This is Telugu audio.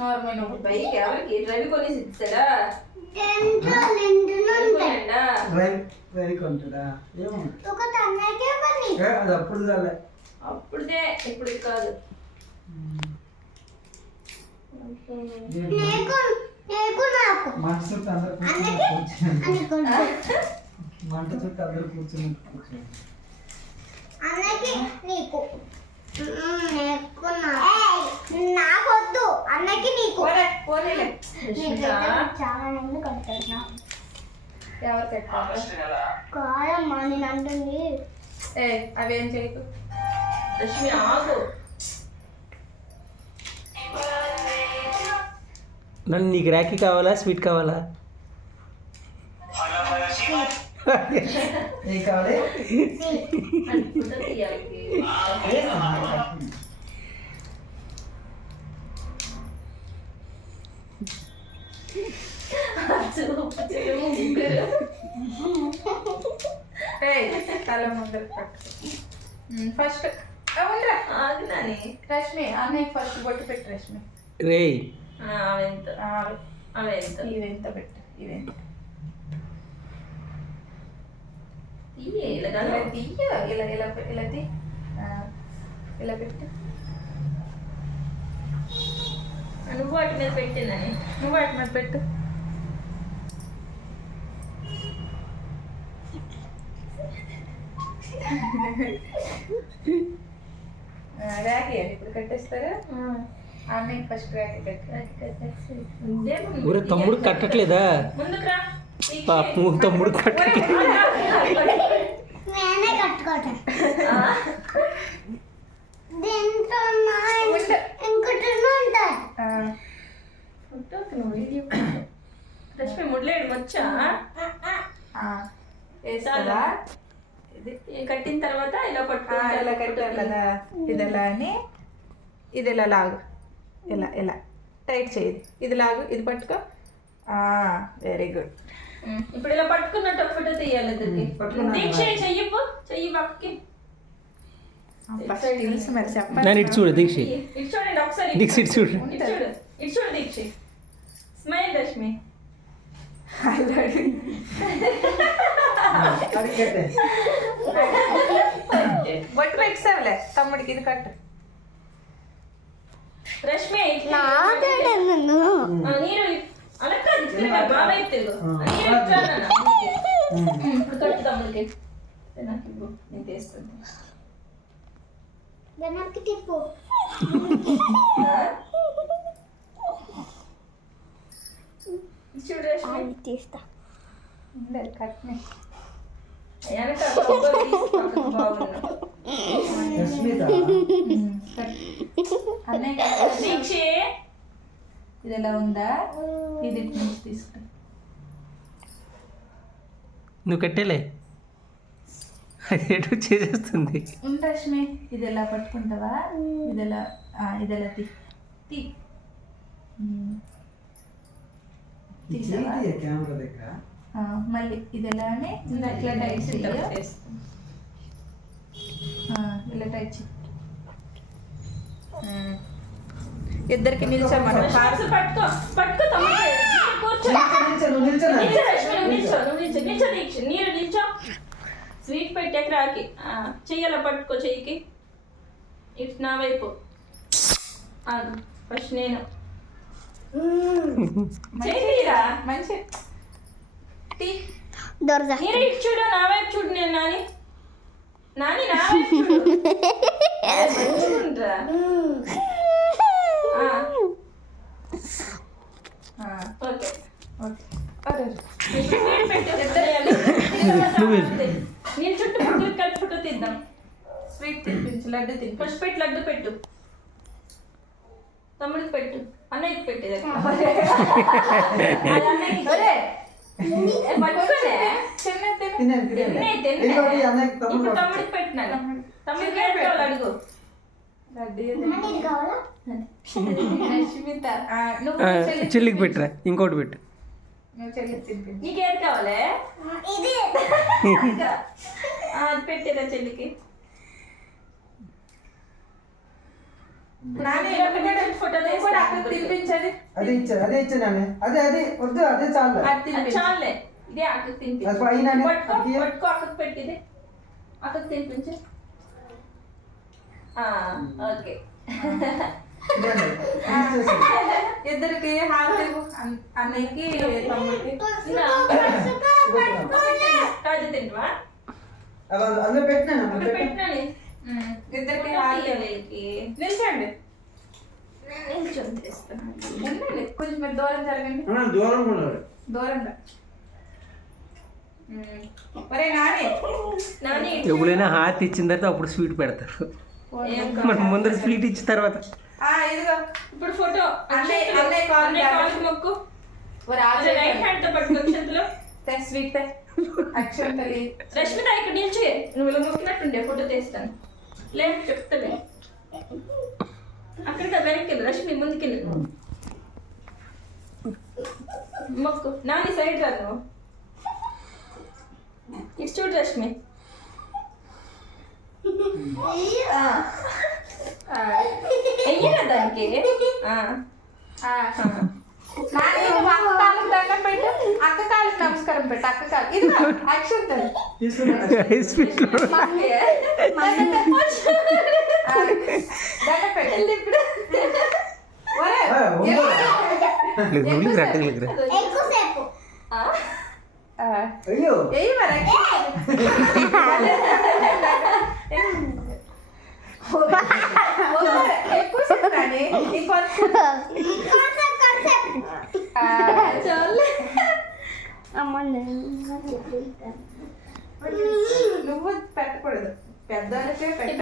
నార్మల్ బైక్ ఎవరికి రవి కొనేసి ఇస్తాడా? రవి కొంటాడా? ఏమో అది అప్పుడు కాలే, అప్పుడుదే ఇప్పుడు కాదు. మంట చుట్టూ అందరు కూర్చుని మంట చుట్టూ అందరు కూర్చుని అన్నకి నీకు నాకొద్దు, అన్నకి నీకు చాలా మంది కట్టారు. ఎవరు పెట్టారు? కాదమ్మా నేను అంటుంది. అవేం చేయకు రష్మి ఆగు. నన్ను నీకు రాఖీ కావాలా స్వీట్ కావాలా? ఏం కావాలి? ఫోటో తీయాలి. తల ముందర ఫస్ట్ ఆగినాని రష్మి అన్నయ్య ఫస్ట్ బొట్టు పెట్టు రష్మి. రేయ్ అవెంత అవెంత ఇవెంత పెట్టు ఇవెంత ఇలా ఇలా తీయ ఇలా ఇలా ఇలా తీ ఇలా పెట్టు. నువ్వు వాటి మీద పెట్టిందని నువ్వు వాటి మీద పెట్టు. రాఖీ అని ఇప్పుడు కట్టేస్తారా? అన్నయ్య ఫస్ట్ రాఖీ కట్టేసి ఊరే తమ్ముడు కట్టట్లేదా? ముందుకు రా. పాపం తమ్ముడు కట్టట్లేదు. నేనే కట్టుకోవటం దీంట్లో ఇంకోటి ఉంటాయి. రష్మి ముడ్లేడు వచ్చా వేస్తారా? ఇది కట్టిన తర్వాత ఇలా పట్టు. ఇలా కట్టారు కదా, ఇది ఎలా అని ఇది ఇలా లాగు, ఇలా ఇలా టైట్ చేయదు, ఇది లాగు, ఇది పట్టుకో. Very good. ఇప్పుడు ఇలా పట్టుకున్నట్టు ఒక ఫోటో తీయాలి ఇద్దరికి. దీక్ష చెయ్యి చెయ్యి పక్కకి. తెలుసు మరి చెప్పండి. నేను ఇటు చూడు దీక్ష, ఇటు చూడండి ఒకసారి. దీక్ష ఇటు చూడు. ఇటు చూడు, ఇటు చూడు దీక్ష. స్మైల్ రష్మి. బొట్టు పెట్టావులే తమ్ముడికి, ఇది కట్టు. రష్మి నీరు అలా కాదు, బాబాయ్ తెలుగు ఇప్పుడు కట్టు తమ్ముడికి. నాకు ఇవ్వు, నేను తీస్తుంది. వెనక్కి తిప్పు. చూడు రష్మి తీస్తా. కట్నే వెనక కొబ్బరి తీసి పక్కకు బాగున్నా. రష్మిత అన్నయ్య దీక్ష ఇది ఎలా ఉందా? ఇది ఇటు నుంచి తీసుకురా. నువ్వు కట్టేలే, అది ఎటు చేసేస్తుంది. ఉంది రష్మి, ఇది ఎలా పట్టుకుంటావా? ఇది ఎలా ఇది ఎలా తీ తీ తీసావా? కెమెరా దగ్గర మళ్ళీ ఇది ఎలా అని ఇట్లా టైట్ చెయ్యి. ఇలా టైట్ చెయ్యి. ఇద్దరికి నిల్చోమని పట్టుకో పట్టుకో తమ్ముడు. కూర్చో. నిల్చో రష్మి, నువ్వు నిల్చో, నువ్వు నిల్చో, నిల్చో దీక్ష. నీరు నిల్చో. స్వీట్ పెట్టాక రాకి చెయ్యాల పట్టుకో, చెయ్యికి ఇటు నా వైపు. ఫస్ట్ నేను చెయ్యిరా మంచి టీ దొరద నీరు ఇటు చూడు, నా వైపు చూడు. నేను నాని నాని నా వైపు చూడు. మంచిగుండ్రా. Okay okay. అరే స్వీట్ పెట్టు. నేను చుట్టూ ముగ్గురు కలిపి ఫోటో తీద్దాం. స్వీట్ తినిపించు, లడ్డు తినిపించు. ఫస్ట్ పెట్టి లడ్డు పెట్టు, తమ్ముడికి పెట్టు, అన్నయ్యకి పెట్టేది. ఇప్పుడు తమ్ముడికి పెట్టినాను. తమ్ముడికి కావాలి అడుగు. ఇది కావాలా? రష్మిత నువ్వు చెల్లికి పెట్టరా, ఇంకోటి పెట్టు. నువ్వు చెల్లికి తినిపించు. నీకేది కావాలి? ఇది అది పెట్టేదా చెల్లికి? నాని ఫోటో నువ్వు కూడా అక్కడ తినిపించది అదే ఇచ్చాను నానే అదే వద్దు అదే చాలు అది తినిపించు చాలే ఇదే అక్కడికి తినిపించు అది పైన పట్టుకో పట్టుకో అక్కడికి పెట్టిదే అక్కడికి తినిపించు ఓకే ఇద్దరికి హారతి అన్నయ్యకి తమ్ముడికి రాజు తింటువా అందులో పెట్టినాను అక్కడ పెట్టినాను ఇద్దరికి హారతి నిల్చండి నిల్చొని తెస్తాను ఉండండి కొంచెం మీరు దూరం జరగండి దూరం ఉన్నాడు దూరంగా ఒరే నాని నాని ఎప్పుడైనా హాత్ ఇచ్చిన తర్వాత అప్పుడు స్వీట్ పెడతారు ఏం మనం ముందర స్వీట్ ఇచ్చిన తర్వాత ఇదిగో ఇప్పుడు ఫోటో అన్నయ్య కాల్ మొక్కు ఒరే రైట్ హ్యాండ్ తో పట్టుకో చేతిలో స్వీట్ అక్షంతలి రష్మిత ఇక్కడ నిల్చే నువ్వు ఇలా మొక్కినట్టుండే ఫోటో తీస్తాను లేదు చెప్తలే అక్కడికి వెనక్కి వెళ్ళు రష్మి ముందుకెళ్ళు మొక్కు నాని సైడ్ రా నువ్వు ఇటు చూడు రష్మి వెయ్యరా దానికి నాని నువ్వు అక్క కాళ్ళకి దండం పెట్టు అక్క కాళ్ళకి నమస్కారం పెట్టు అక్క కాళ్ళు ఇది అక్షంతలి స్వీట్లో దండం పెట్టు ఇప్పుడు ఒరే నువ్వు రట్టగలిగిరా ఎక్కువసేపు అయ్యో ఏయ్ మరి ఎక్కువ చెప్పండి ఇంకొంచెం చాలే అమ్మ నువ్వు పెట్టకూడదు పెద్దవాళ్ళకే పెట్ట